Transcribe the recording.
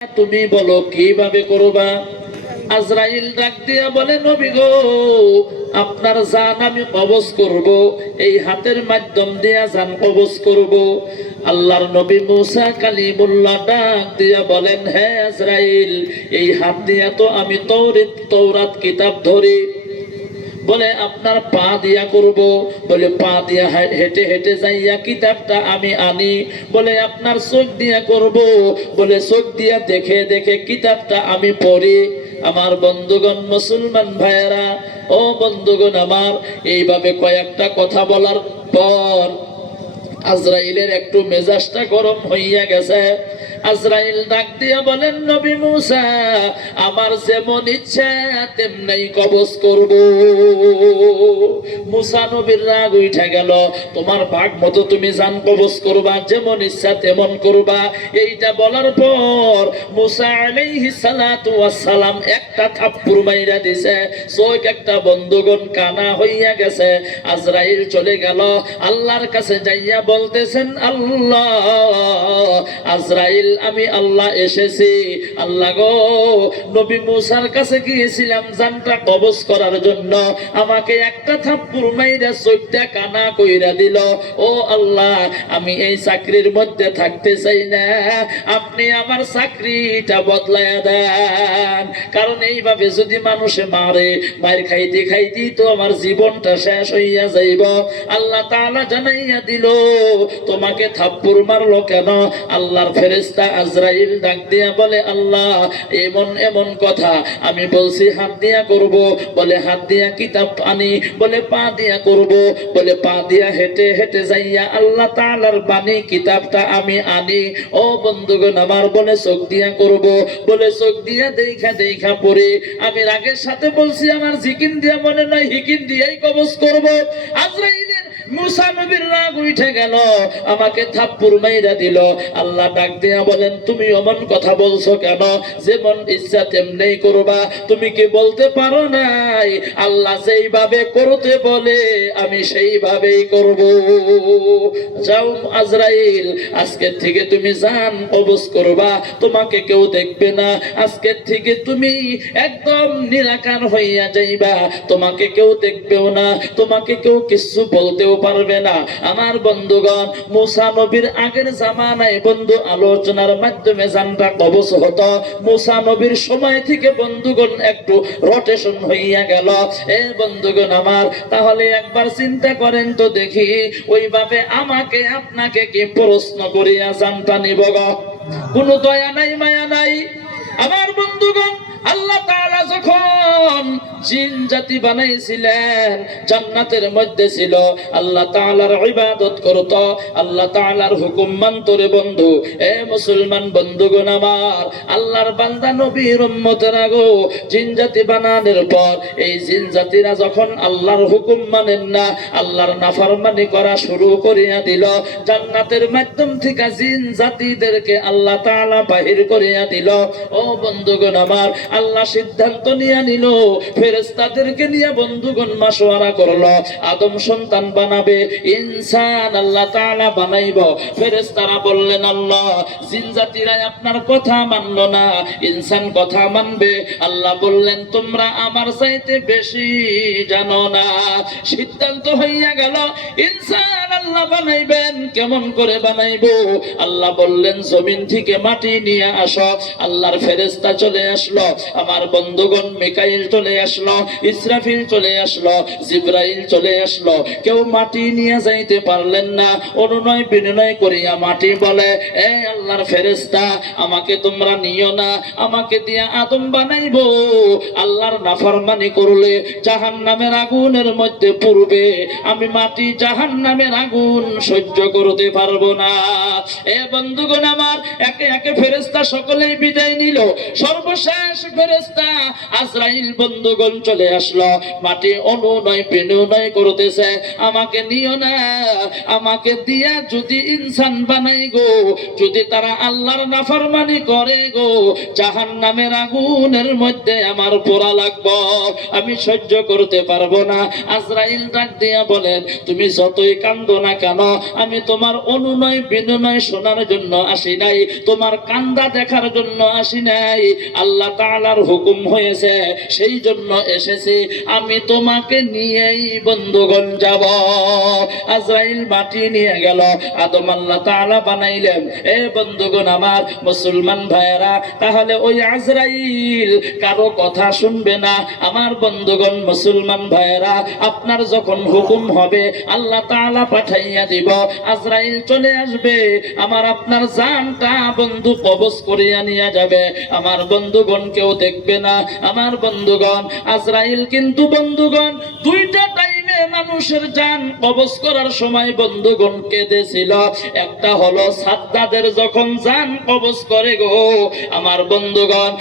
তুমি বলো কিভাবে করবা? আজরাইল ডাক দিয়া বলে, নবী গো, আপনার জান আমি কবজ করব, এই হাতের মাধ্যম দিয়া জান কবজ করব। আল্লাহর নবী মুসা কালিমুল্লাহ ডাক দিয়া বলেন, হ্যাঁ আজরাইল, এই হাত দিয়া তো আমি তৌরাত কিতাব ধরি। বলে আপনার পা দিয়া করব। বলে পা দিয়া হেঁটে হেঁটে যাইয়া কিতাবটা আমি আনি। বলে আপনার চোখ দিয়া করব। বলে চোখ দিয়া দেখে দেখে কিতাবটা আমি পড়ি। আমার বন্ধুগণ, মুসলমান ভাইয়েরা, ও বন্ধুগণ আমার, এইভাবে কয়েকটা কথা বলার পর আজরাইলের একটু মেজাজটা গরম হইয়া গেছে। আজরাইল ডাক দিয়া বলেন, নবী মুসা, আমার যেমন ইচ্ছা তেমনি কবজ করব। মুসা নবীর রাগ উঠে গেল, তোমার ভাগ মতো তুমি জান কবজ করবা, যেমন ইচ্ছা তেমন করবা। এইটা বলার পর মুসা আলাইহিস সালাতু ওয়াস সালাম একটা থাপ্পড় মাইরা দিছে। চোখ একটা বন্ধুগণ কানা হইয়া গেছে। আজরাইল চলে গেল, আল্লাহর কাছে যাইয়া বলতেছেন, আল্লাহ, আজরাইল আমি আল্লাহ এসেছি। আল্লাহ গো, নবী মুসার কাছে গিয়েছিলাম জানটা কবজ করার জন্য, আমাকে একটা থাপ্পড় মাইরা চোখটা কানা কইরা দিল। ও আল্লাহ, আমি এই চাকরির মধ্যে থাকতে চাই না, আপনি আমার চাকরিটা বদলায়া দেন। কারণ এইভাবে যদি মানুষে মারে, মার খাইতে খাইতে তো আমার জীবনটা শেষ হইয়া যাইব। আল্লাহ তাআলা জানাইয়া দিল, তোমাকে থাপ্পড় মারলো কেন? আল্লাহর ফেরেশতা আজরাইল ডাক দিয়া বলে, আল্লাহ, এমন এমন কথা আমি বলছি হাত দিয়া করব। বলে হাত দিয়া কিতাব আনি। বলে পা দিয়া করব। বলে পা দিয়া হেঁটে হেঁটে যাইয়া আল্লাহ তাআলার বাণী কিতাবটা আমি আনি। ও বন্ধুগণ আমার, বলে চোখ দিয়া করব। বলে চোখ দিয়া দেখা দেখা পড়ে। আমি রাগের সাথে বলছি আমার জিকিন দিয়া মনে নয়, হিকিন দিয়াই কবজ করব। আজরাইলের মুসা নবীর রাগ উঠে গেল, আমাকে থাপ্পড় মাইরা দিল। আল্লাহ ডাক দিয়া বলেন, তুমি অমন কথা বলছো কেন? যেমন ইচ্ছা তেমনি করবা। তুমি কি বলতে পারো নাই আল্লাহ যেইভাবে করতে বলে আমি সেইভাবেই করব? যাও আজরাইল, আজকের থেকে তুমি জান কবজ করবা, তোমাকে কেউ দেখবে না। আজকের থেকে তুমি একদম নিরাকার হইয়া যাইবা, তোমাকে কেউ দেখবেও না, তোমাকে কেউ কিছু বলতেও পারবে না। আমার বন্ধুগণ, মুসা নবীর আগের জামানায় বন্ধু আলোচনার মাধ্যমে জানটা কবজ হতো। মুসা নবীর সময় থেকে বন্ধুগণ একটু রোটেশন হইয়া গেল। এই বন্ধুগণ আমার, তাহলে একবার চিন্তা করেন তো দেখি, ওইভাবে আমাকে আপনাকে কি প্রশ্ন করিয়া জানটা নিব গো? কোনো দয়া নাই, মায়া নাই। আমার বন্ধুগণ, আল্লাহ তাআলা যখন জিন জাতি বানাইছিলেন, জান্নাতের মধ্যে ছিল, আল্লাহ তাআলার ইবাদত করত, আল্লাহ তাআলার হুকুম মানত রে বন্ধু। এ মুসলমান বন্ধুগণ আমার, আল্লাহর বান্দা নবীর উম্মতেরা গো, জিন জাতি বানানোর পর এই জিন জাতিরা যখন আল্লাহর হুকুম মানেন না, আল্লাহর নাফরমানি করা শুরু করিয়া দিল, জান্নাতের মাধ্যম থেকে জিন জাতিদেরকে আল্লাহ তাআলা বাহির করিয়া দিল। ও বন্ধুগণ আমার, আল্লাহ সিদ্ধান্ত নিয়ে নিল, ফেরেশতাদেরকে নিয়ে বন্ধুগণ মাশওয়ারা করলো, আদম সন্তান বানাবে, ইনসান আল্লাহ তাআলা বানাইব। ফেরেশতারা বললেন, আল্লাহ, জিন জাতিরা আপনার কথা মানলো না, ইনসান কথা মানবে। আল্লাহ বললেন, তোমরা আমার চাইতে বেশি জানো না। সিদ্ধান্ত হইয়া গেল, ইনসান আল্লাহ বানাইবেন। কেমন করে বানাইবো? আল্লাহ বললেন, জমিন থেকে মাটি নিয়ে আসো। আল্লাহর ফেরেশতা চলে আসলো, আমার বন্ধুগণ মিকাইল চলে আসলো, ইসরাফিল চলে আসলো, জিবরাইল চলে আসলো। কেউ মাটি নিয়ে যাইতে পারলেন না। অনুনয় বিনয় করিয়া মাটি বলে, এই আল্লাহর ফেরেশতা, আমাকে তোমরা নিও না, আমাকে দিয়া আদম বানাইবো। আল্লাহর নাফরমানি করলে জাহান্নামের আগুনের মধ্যে পড়বে, আমি মাটি জাহান্নামের আগুন সহ্য করতে পারবো না। এ বন্ধুগণ আমার, একে একে ফেরেশতা সকলেই বিদায় নিল। সর্বশেষ ফেরেশতা আজরাইল বন্ধুগণ বন্ধুগণ চলে আসলো, মাটি অনুনয় বিনয় করতেছে, আমাকে নিও না, আমাকে দিয়া যদি ইনসান বানাই গো, যদি তারা আল্লাহর নাফরমানি করে গো, জাহান্নামের আগুনের মধ্যে আমার পোড়া লাগবে, আমি সহ্য করতে পারবো না। আজরাইল ডাক দিয়া বলেন, তুমি যতই কান্দো না কেন, আমি তোমার অনুনয় বিনয় শোনার জন্য আসি নাই, তোমার কান্দা দেখার জন্য আসি নাই, আল্লাহ তাআলার হুকুম হয়েছে সেই জন্য এসেছি, আমি তোমাকে নিয়েই বন্ধুগণ যাব। আজরাইল মাটি নিয়ে গেল, আদম আল্লাহ তাআলা বানাইলেন। এ বন্ধুগণ আমার, মুসলমান ভাইয়েরা, তাহলে ওই আজরাইল কারো কথা শুনবে না। আমার বন্ধুগণ মুসলমান ভাইয়েরা, আপনার যখন হুকুম হবে আল্লাহ তাআলা পাঠাইয়া দিব, আজরাইল চলে আসবে, আমার আপনার জানটা বন্ধু কবজ করিয়া নিয়ে যাবে, আমার বন্ধুগণ কেউ দেখবে না। আমার বন্ধুগণ, আজরাইল কিন্তু বন্ধুগণ দুইটা টাইমে মানুষের জান কবজ করার সময় বন্ধুগণ কেঁদেছিল। একটা হলো সাদ্দাদের যখন জান কবজ করে গো, আমার বন্ধুগণ